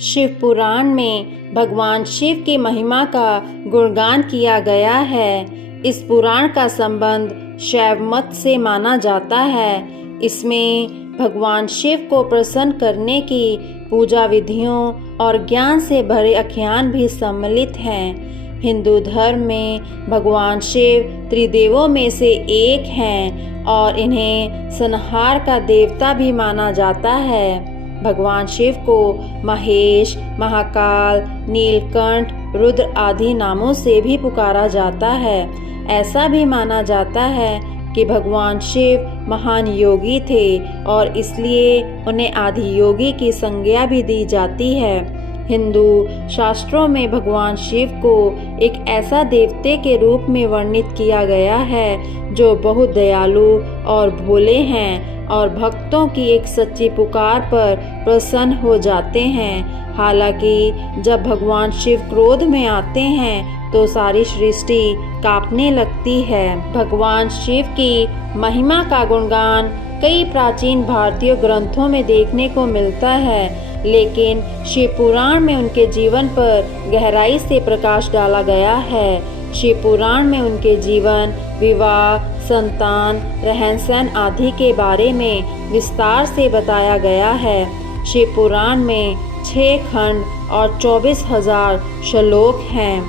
शिव पुराण में भगवान शिव की महिमा का गुणगान किया गया है। इस पुराण का संबंध शैव मत से माना जाता है। इसमें भगवान शिव को प्रसन्न करने की पूजा विधियों और ज्ञान से भरे आख्यान भी सम्मिलित हैं। हिंदू धर्म में भगवान शिव त्रिदेवों में से एक हैं और इन्हें संहार का देवता भी माना जाता है। भगवान शिव को महेश, महाकाल, नीलकंठ, रुद्र आदि नामों से भी पुकारा जाता है। ऐसा भी माना जाता है कि भगवान शिव महान योगी थे और इसलिए उन्हें आदि योगी की संज्ञा भी दी जाती है। हिंदू शास्त्रों में भगवान शिव को एक ऐसा देवते के रूप में वर्णित किया गया है जो बहुत दयालु और भोले हैं और भक्तों की एक सच्ची पुकार पर प्रसन्न हो जाते हैं। हालांकि जब भगवान शिव क्रोध में आते हैं तो सारी सृष्टि कांपने लगती है। भगवान शिव की महिमा का गुणगान कई प्राचीन भारतीय ग्रंथों में देखने को मिलता है, लेकिन शिव पुराण में उनके जीवन पर गहराई से प्रकाश डाला गया है। शिव पुराण में उनके जीवन, विवाह, संतान, रहन सहन आदि के बारे में विस्तार से बताया गया है। शिव पुराण में 6 खंड और 24,000 श्लोक हैं।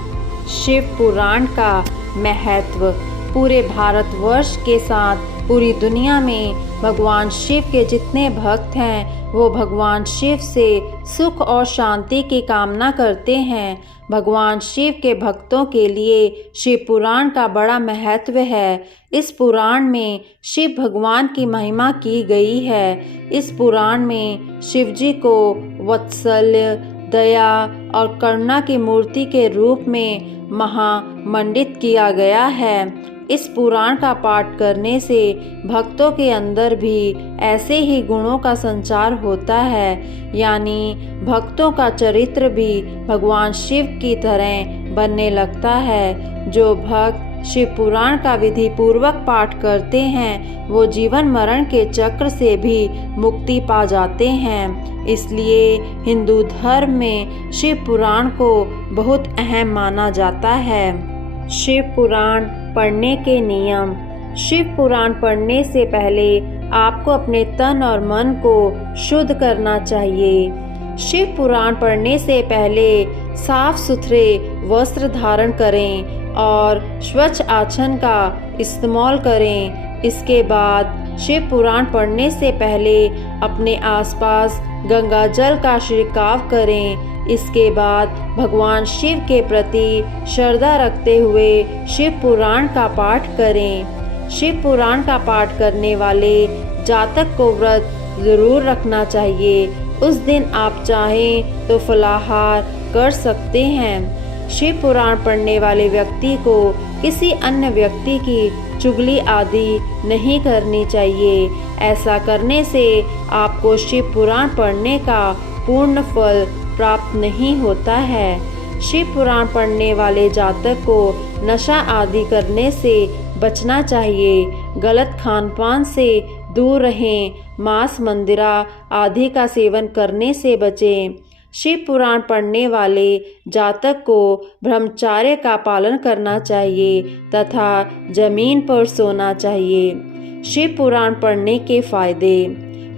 शिव पुराण का महत्व पूरे भारतवर्ष के साथ पूरी दुनिया में भगवान शिव के जितने भक्त हैं वो भगवान शिव से सुख और शांति की कामना करते हैं। भगवान शिव के भक्तों के लिए शिव पुराण का बड़ा महत्व है। इस पुराण में शिव भगवान की महिमा की गई है। इस पुराण में शिव जी को वात्सल्य, दया और करुणा की मूर्ति के रूप में महामंडित किया गया है। इस पुराण का पाठ करने से भक्तों के अंदर भी ऐसे ही गुणों का संचार होता है, यानी भक्तों का चरित्र भी भगवान शिव की तरह बनने लगता है। जो भक्त शिव पुराण का विधि पूर्वक पाठ करते हैं वो जीवन मरण के चक्र से भी मुक्ति पा जाते हैं। इसलिए हिंदू धर्म में शिव पुराण को बहुत अहम माना जाता है। शिव पुराण पढ़ने के नियम। शिव पुराण पढ़ने से पहले आपको अपने तन और मन को शुद्ध करना चाहिए। शिव पुराण पढ़ने से पहले साफ सुथरे वस्त्र धारण करें और स्वच्छ आचमन का इस्तेमाल करें। इसके बाद शिव पुराण पढ़ने से पहले अपने आसपास गंगा जल का छिड़काव करें। इसके बाद भगवान शिव के प्रति श्रद्धा रखते हुए शिव पुराण का पाठ करें। शिव पुराण का पाठ करने वाले जातक को व्रत जरूर रखना चाहिए। उस दिन आप चाहें तो फलाहार कर सकते हैं। शिव पुराण पढ़ने वाले व्यक्ति को किसी अन्य व्यक्ति की चुगली आदि नहीं करनी चाहिए। ऐसा करने से आपको शिव पुराण पढ़ने का पूर्ण फल प्राप्त नहीं होता है। शिव पुराण पढ़ने वाले जातक को नशा आदि करने से बचना चाहिए। गलत खान पान से दूर रहें। मांस, मंदिरा आदि का सेवन करने से बचें। शिव पुराण पढ़ने वाले जातक को ब्रह्मचर्य का पालन करना चाहिए तथा जमीन पर सोना चाहिए। शिव पुराण पढ़ने के फायदे।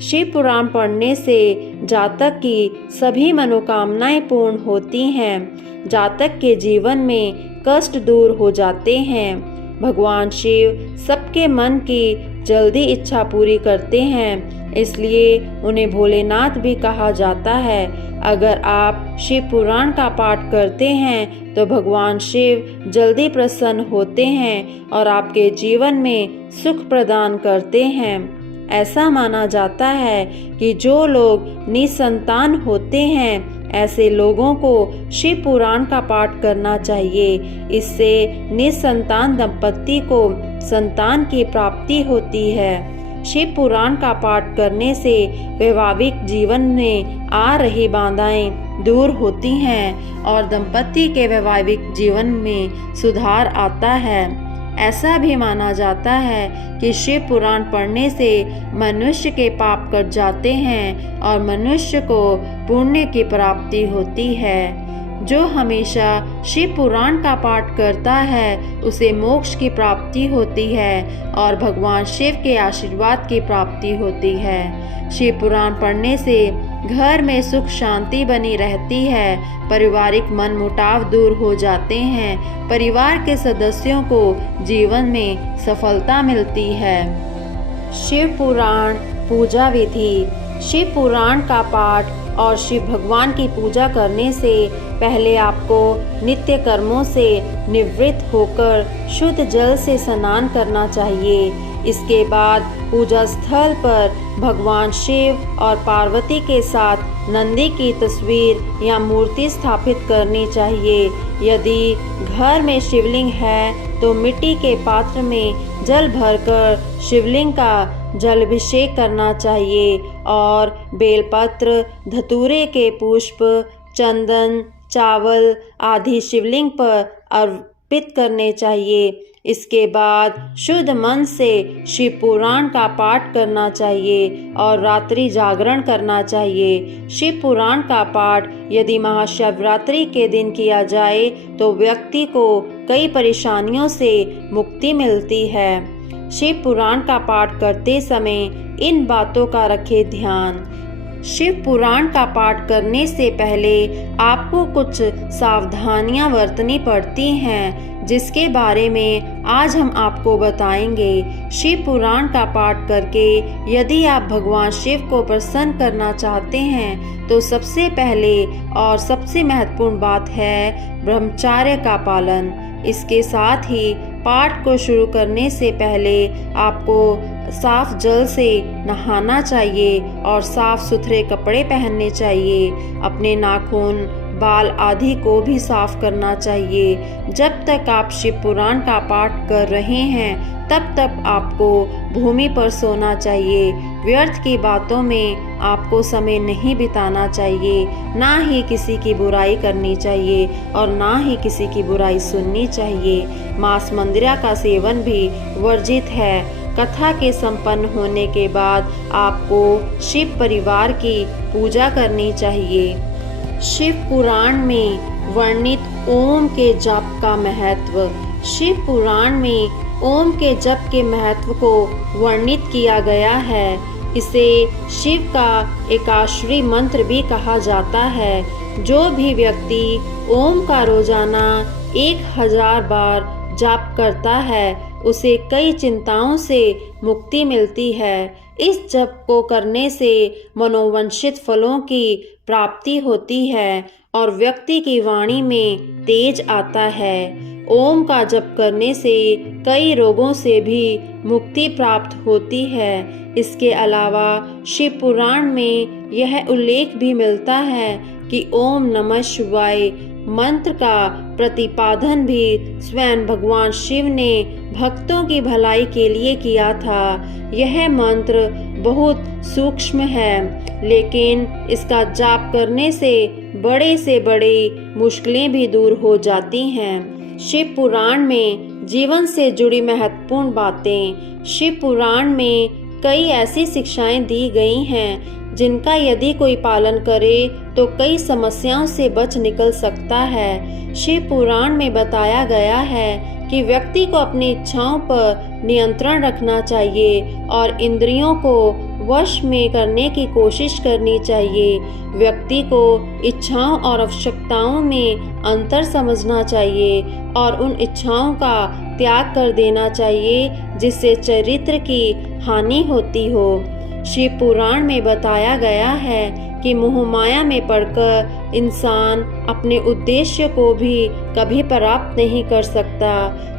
शिव पुराण पढ़ने से जातक की सभी मनोकामनाएं पूर्ण होती हैं। जातक के जीवन में कष्ट दूर हो जाते हैं। भगवान शिव सबके मन की जल्दी इच्छा पूरी करते हैं, इसलिए उन्हें भोलेनाथ भी कहा जाता है। अगर आप शिव पुराण का पाठ करते हैं तो भगवान शिव जल्दी प्रसन्न होते हैं और आपके जीवन में सुख प्रदान करते हैं। ऐसा माना जाता है कि जो लोग निसंतान होते हैं ऐसे लोगों को शिव पुराण का पाठ करना चाहिए। इससे निसंतान दंपति को संतान की प्राप्ति होती है। शिव पुराण का पाठ करने से वैवाहिक जीवन में आ रही बाधाएं दूर होती हैं और दंपति के वैवाहिक जीवन में सुधार आता है। ऐसा भी माना जाता है कि शिव पुराण पढ़ने से मनुष्य के पाप कट जाते हैं और मनुष्य को पुण्य की प्राप्ति होती है। जो हमेशा शिव पुराण का पाठ करता है उसे मोक्ष की प्राप्ति होती है और भगवान शिव के आशीर्वाद की प्राप्ति होती है। शिव पुराण पढ़ने से घर में सुख शांति बनी रहती है, पारिवारिक मनमुटाव दूर हो जाते हैं, परिवार के सदस्यों को जीवन में सफलता मिलती है। शिव पुराण पूजा विधि। शिव पुराण का पाठ और शिव भगवान की पूजा करने से पहले आपको नित्य कर्मों से निवृत्त होकर शुद्ध जल से स्नान करना चाहिए। इसके बाद पूजा स्थल पर भगवान शिव और पार्वती के साथ नंदी की तस्वीर या मूर्ति स्थापित करनी चाहिए। यदि घर में शिवलिंग है तो मिट्टी के पात्र में जल भरकर शिवलिंग का जलाभिषेक करना चाहिए और बेलपत्र, धतूरे के पुष्प, चंदन, चावल आदि शिवलिंग पर अर्पित करने चाहिए। इसके बाद शुद्ध मन से शिव पुराण का पाठ करना चाहिए और रात्रि जागरण करना चाहिए। शिव पुराण का पाठ यदि महाशिवरात्रि के दिन किया जाए तो व्यक्ति को कई परेशानियों से मुक्ति मिलती है। शिव पुराण का पाठ करते समय इन बातों का रखें ध्यान। शिव पुराण का पाठ करने से पहले आपको कुछ सावधानियां बरतनी पड़ती हैं, जिसके बारे में आज हम आपको बताएंगे। शिव पुराण का पाठ करके यदि आप भगवान शिव को प्रसन्न करना चाहते हैं तो सबसे पहले और सबसे महत्वपूर्ण बात है ब्रह्मचर्य का पालन। इसके साथ ही पाठ को शुरू करने से पहले आपको साफ जल से नहाना चाहिए और साफ सुथरे कपड़े पहनने चाहिए। अपने नाखून, बाल आदि को भी साफ करना चाहिए। जब तक आप शिव पुराण का पाठ कर रहे हैं तब तक आपको भूमि पर सोना चाहिए। व्यर्थ की बातों में आपको समय नहीं बिताना चाहिए, ना ही किसी की बुराई करनी चाहिए और ना ही किसी की बुराई सुननी चाहिए। मांस मंदिरा का सेवन भी वर्जित है। कथा के संपन्न होने के बाद आपको शिव परिवार की पूजा करनी चाहिए। शिव पुराण में वर्णित ओम के जप का महत्व। शिव पुराण में ओम के जप के महत्व को वर्णित किया गया है। इसे शिव का एकाक्षरी मंत्र भी कहा जाता है। जो भी व्यक्ति ओम का रोजाना 1000 बार जाप करता है उसे कई चिंताओं से मुक्ति मिलती है। इस जप को करने से मनोवांछित फलों की प्राप्ति होती है और व्यक्ति की वाणी में तेज आता है। ओम का जप करने से कई रोगों से भी मुक्ति प्राप्त होती है। इसके अलावा शिव पुराण में यह उल्लेख भी मिलता है कि ओम नमः शिवाय मंत्र का प्रतिपादन भी स्वयं भगवान शिव ने भक्तों की भलाई के लिए किया था। यह मंत्र बहुत सूक्ष्म है, लेकिन इसका जाप करने से बड़े मुश्किलें भी दूर हो जाती हैं। शिव पुराण में जीवन से जुड़ी महत्वपूर्ण बातें। शिव पुराण में कई ऐसी शिक्षाएं दी गई हैं जिनका यदि कोई पालन करे तो कई समस्याओं से बच निकल सकता है। शिव पुराण में बताया गया है कि व्यक्ति को अपनी इच्छाओं पर नियंत्रण रखना चाहिए और इंद्रियों को वश में करने की कोशिश करनी चाहिए। व्यक्ति को इच्छाओं और आवश्यकताओं में अंतर समझना चाहिए और उन इच्छाओं का त्याग कर देना चाहिए जिससे चरित्र की हानि होती हो। शिव पुराण में बताया गया है कि मोह माया में पड़कर इंसान अपने उद्देश्य को भी कभी प्राप्त नहीं कर सकता।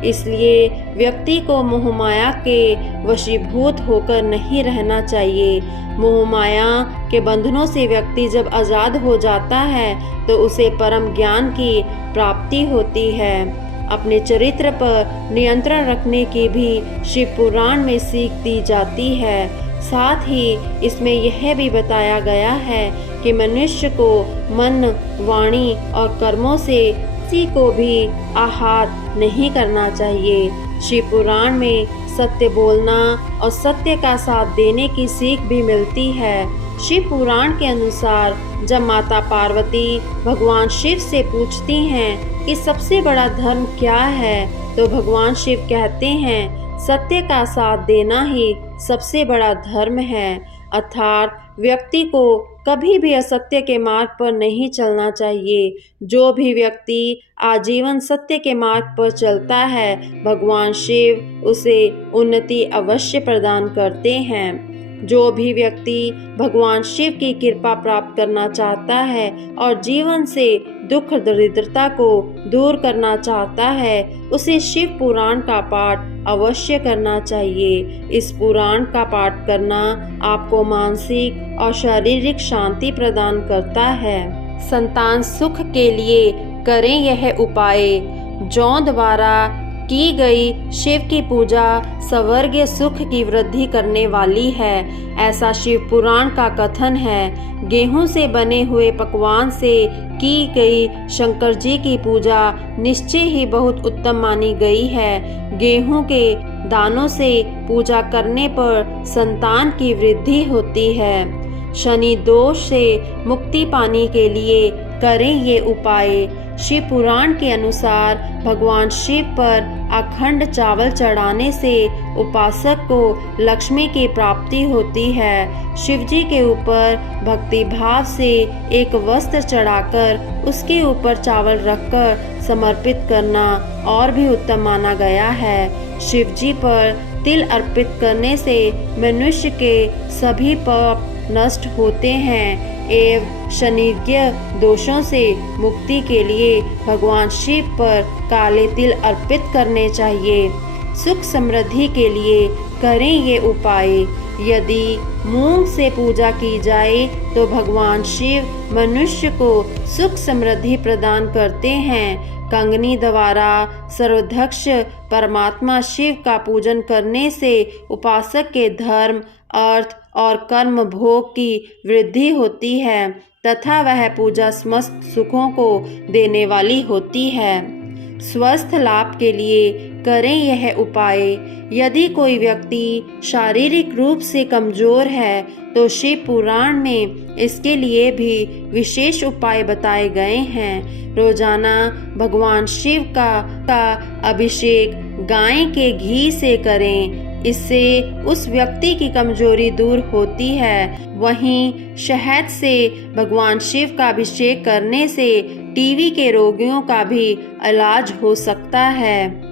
इसलिए व्यक्ति को मोह माया के वशीभूत होकर नहीं रहना चाहिए। मोह माया के बंधनों से व्यक्ति जब आज़ाद हो जाता है तो उसे परम ज्ञान की प्राप्ति होती है। अपने चरित्र पर नियंत्रण रखने की भी शिव पुराण में सीख दी जाती है। साथ ही इसमें यह भी बताया गया है कि मनुष्य को मन, वाणी और कर्मों से किसी को भी आहत नहीं करना चाहिए। शिव पुराण में सत्य बोलना और सत्य का साथ देने की सीख भी मिलती है। शिव पुराण के अनुसार जब माता पार्वती भगवान शिव से पूछती हैं कि सबसे बड़ा धर्म क्या है, तो भगवान शिव कहते हैं सत्य का साथ देना ही सबसे बड़ा धर्म है। अर्थात व्यक्ति को कभी भी असत्य के मार्ग पर नहीं चलना चाहिए। जो भी व्यक्ति आजीवन सत्य के मार्ग पर चलता है, भगवान शिव उसे उन्नति अवश्य प्रदान करते हैं। जो भी व्यक्ति भगवान शिव की कृपा प्राप्त करना चाहता है और जीवन से दुख दरिद्रता को दूर करना चाहता है, उसे शिव पुराण का पाठ अवश्य करना चाहिए। इस पुराण का पाठ करना आपको मानसिक और शारीरिक शांति प्रदान करता है। संतान सुख के लिए करें यह उपाय। जौ द्वारा की गई शिव की पूजा स्वर्गीय सुख की वृद्धि करने वाली है, ऐसा शिव पुराण का कथन है। गेहूं से बने हुए पकवान से की गई शंकर जी की पूजा निश्चय ही बहुत उत्तम मानी गई है। गेहूं के दानों से पूजा करने पर संतान की वृद्धि होती है। शनि दोष से मुक्ति पाने के लिए करें ये उपाय। शिव पुराण के अनुसार भगवान शिव पर अखंड चावल चढ़ाने से उपासक को लक्ष्मी की प्राप्ति होती है। शिव जी के ऊपर भक्ति भाव से एक वस्त्र चढ़ाकर उसके ऊपर चावल रखकर समर्पित करना और भी उत्तम माना गया है। शिव जी पर तिल अर्पित करने से मनुष्य के सभी पाप नष्ट होते हैं एवं शनिग्य दोषों से मुक्ति के लिए भगवान शिव पर काले तिल अर्पित करने चाहिए। सुख समृद्धि के लिए करें ये उपाय। यदि मूंग से पूजा की जाए तो भगवान शिव मनुष्य को सुख समृद्धि प्रदान करते हैं। कंगनी द्वारा सर्वध्यक्ष परमात्मा शिव का पूजन करने से उपासक के धर्म, अर्थ और कर्म भोग की वृद्धि होती है तथा वह पूजा समस्त सुखों को देने वाली होती है। स्वस्थ लाभ के लिए करें यह उपाय। यदि कोई व्यक्ति शारीरिक रूप से कमजोर है तो शिव पुराण में इसके लिए भी विशेष उपाय बताए गए हैं। रोजाना भगवान शिव का अभिषेक गाय के घी से करें, इससे उस व्यक्ति की कमजोरी दूर होती है। वहीं शहद से भगवान शिव का अभिषेक करने से टीबी के रोगियों का भी इलाज हो सकता है।